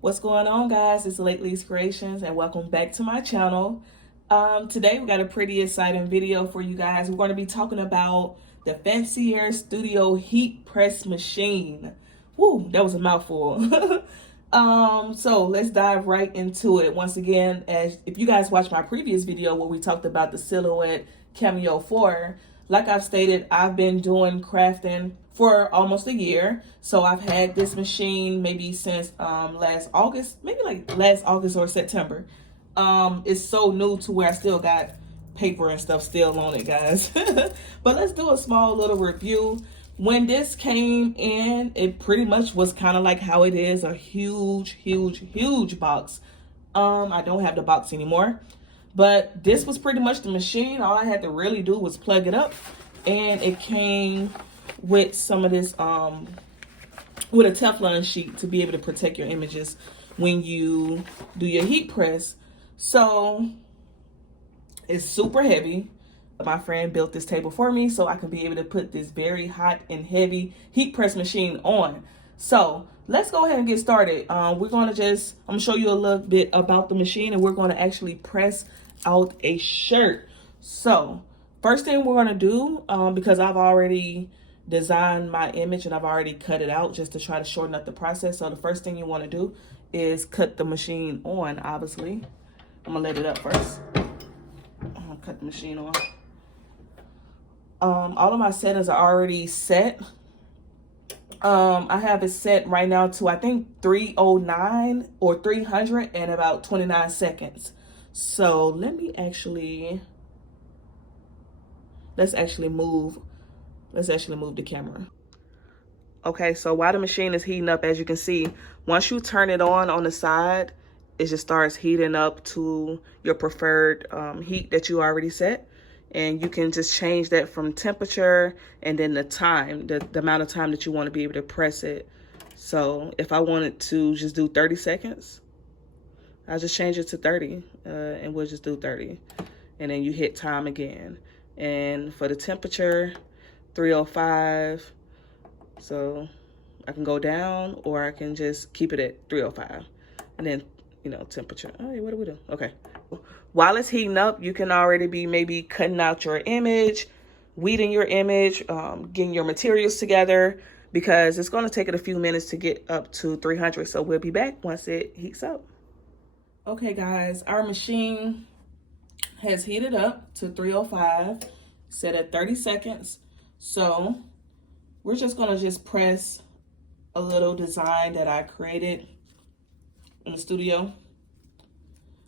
What's going on, guys? It's Lately's Creations and welcome back to my channel. Today we got a pretty exciting video for you guys. We're going to be talking about the Fancier Studio Heat Press Machine. Woo, that was a mouthful. So let's dive right into it. Once again, as if you guys watched my previous video where we talked about the Silhouette Cameo 4, like I've stated, I've been doing crafting for almost a year. So I've had this machine maybe since last August, maybe like last August or September. It's so new to where I still got paper and stuff still on it, guys. But let's do a small little review. When this came in, it pretty much was kind of like how it is, a huge box. I don't have the box anymore. But this was pretty much the machine. All I had to really do was plug it up. And it came with some of this, with a Teflon sheet to be able to protect your images when you do your heat press. So it's super heavy. My friend built this table for me so I can be able to put this very hot and heavy heat press machine on. So let's go ahead and get started. I'm going to show you a little bit about the machine, and we're going to actually press out a shirt. So first thing we're going to do, because I've already designed my image and I've already cut it out just to try to shorten up the process. So the first thing you want to do is cut the machine on, obviously. I'm going to let it up first. I'm going to cut the machine on. All of my settings are already set. I have it set right now to, I think, 309 or 300 and about 29 seconds. So let's actually move the camera. Okay, so while the machine is heating up, as you can see, once you turn it on the side, it just starts heating up to your preferred heat that you already set. And you can just change that from temperature and then the time, the amount of time that you want to be able to press it. So if I wanted to just do 30 seconds, I'll just change it to 30 and we'll just do 30. And then you hit time again. And for the temperature, 305. So I can go down or I can just keep it at 305. And then, temperature. All right, what do we do? Okay. While it's heating up, you can already be maybe cutting out your image, weeding your image, getting your materials together, because it's going to take it a few minutes to get up to 300. So we'll be back once it heats up. Okay, guys, our machine has heated up to 305, set at 30 seconds. So we're just going to press a little design that I created in the studio.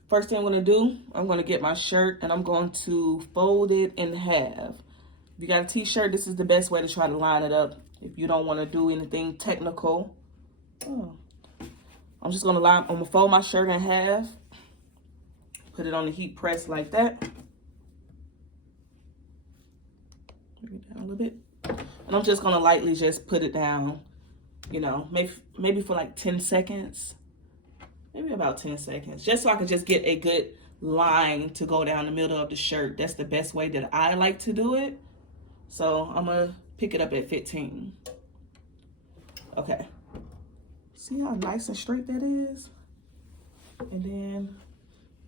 First thing I'm going to do, I'm going to get my shirt and I'm going to fold it in half. If you got a t-shirt, this is the best way to try to line it up. If you don't want to do anything technical, I'm just going to fold my shirt in half, put it on the heat press like that. Bring it down a little bit. And I'm just going to lightly just put it down, maybe for like 10 seconds. Maybe about 10 seconds, just so I can just get a good line to go down the middle of the shirt. That's the best way that I like to do it. So I'm gonna pick it up at 15. Okay. See how nice and straight that is? And then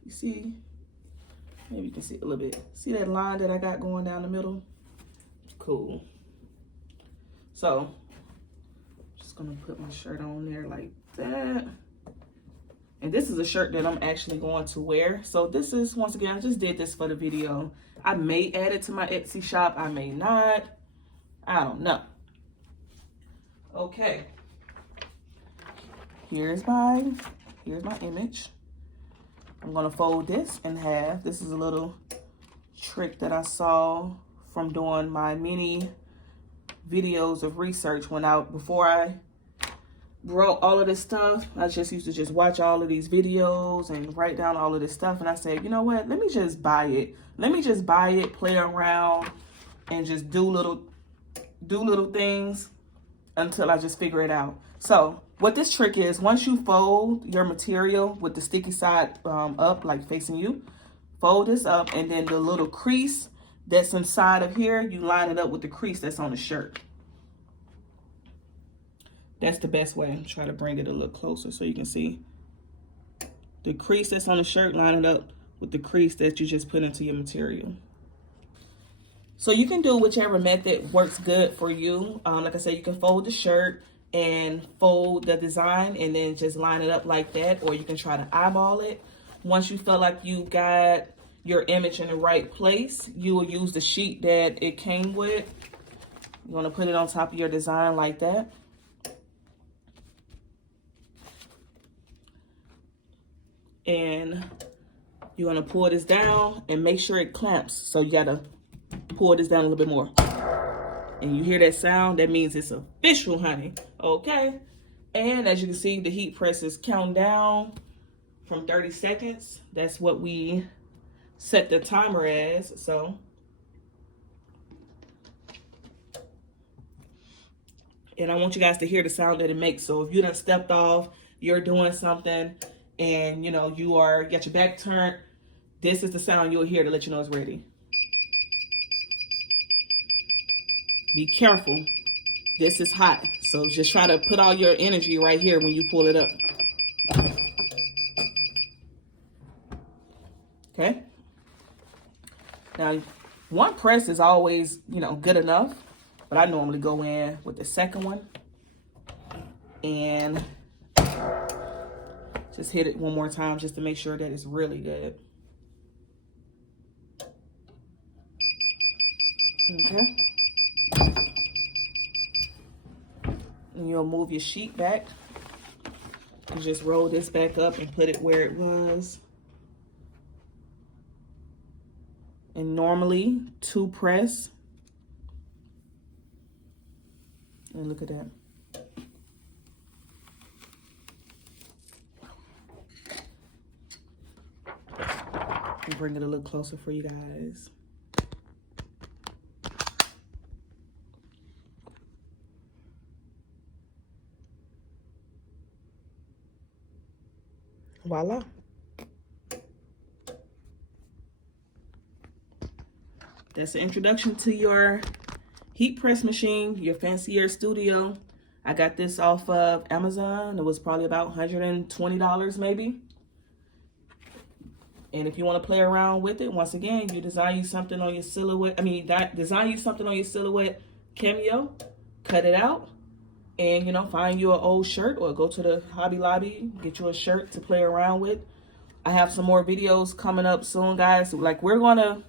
you see, maybe you can see a little bit. See that line that I got going down the middle? Cool. So just gonna put my shirt on there like that. And this is a shirt that I'm actually going to wear. So this is, once again, I just did this for the video. I may add it to my Etsy shop. I may not. I don't know. Okay. Here's my image. I'm going to fold this in half. This is a little trick that I saw from doing my mini videos of research before I wrote all of this stuff. I just used to watch all of these videos and write down all of this stuff, and I said, you know what, let me just buy it. Let me just buy it, play around, and just do little things until I just figure it out. So what this trick is, once you fold your material with the sticky side up, like facing you, fold this up, and then the little crease that's inside of here, you line it up with the crease that's on the shirt. That's the best way. Try to bring it a little closer so you can see the crease that's on the shirt, line it up with the crease that you just put into your material. So you can do whichever method works good for you. Like I said, you can fold the shirt and fold the design and then just line it up like that, or you can try to eyeball it. Once you feel like you got your image in the right place, you will use the sheet that it came with. You want to put it on top of your design like that. And you're going to pull this down and make sure it clamps. So you got to pull this down a little bit more. And you hear that sound, that means it's official, honey. Okay. And as you can see, the heat press is counting down from 30 seconds. That's what we set the timer as. So and I want you guys to hear the sound that it makes. So if you done stepped off, you're doing something, and you know you got your back turned, this is the sound you'll hear to let you know it's ready. Be careful. This is hot. So just try to put all your energy right here when you pull it up. Okay. Now, one press is always, good enough, but I normally go in with the second one and just hit it one more time just to make sure that it's really good. Okay. And you'll move your sheet back. You just roll this back up and put it where it was. And normally 2 press. And look at that. And bring it a little closer for you guys. Voila. That's the introduction to your heat press machine, your Fancier Studio. I got this off of Amazon. It was probably about $120 maybe. And if you want to play around with it, once again, you design you something on your silhouette. Design you something on your silhouette cameo, cut it out, and find you an old shirt or go to the Hobby Lobby, get you a shirt to play around with. I have some more videos coming up soon, guys. Like we're gonna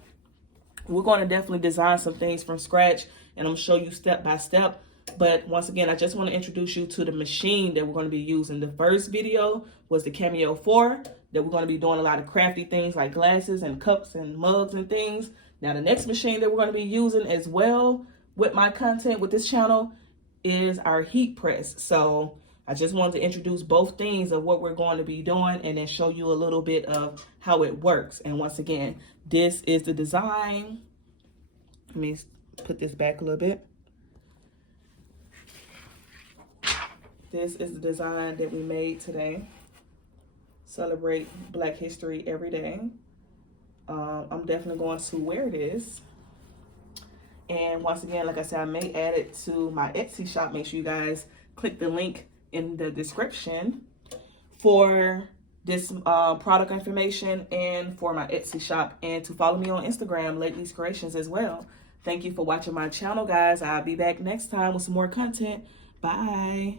definitely design some things from scratch, and I'm gonna show you step by step. But once again, I just want to introduce you to the machine that we're going to be using. The first video was the Cameo 4, that we're going to be doing a lot of crafty things like glasses and cups and mugs and things. Now, the next machine that we're going to be using as well with my content with this channel is our heat press. So I just wanted to introduce both things of what we're going to be doing and then show you a little bit of how it works. And once again, this is the design. Let me put this back a little bit. This is the design that we made today. Celebrate Black History every day. I'm definitely going to wear this. And once again, like I said, I may add it to my Etsy shop. Make sure you guys click the link in the description for this product information and for my Etsy shop, and to follow me on Instagram, Lately's Creations, as well. Thank you for watching my channel, guys. I'll be back next time with some more content. Bye.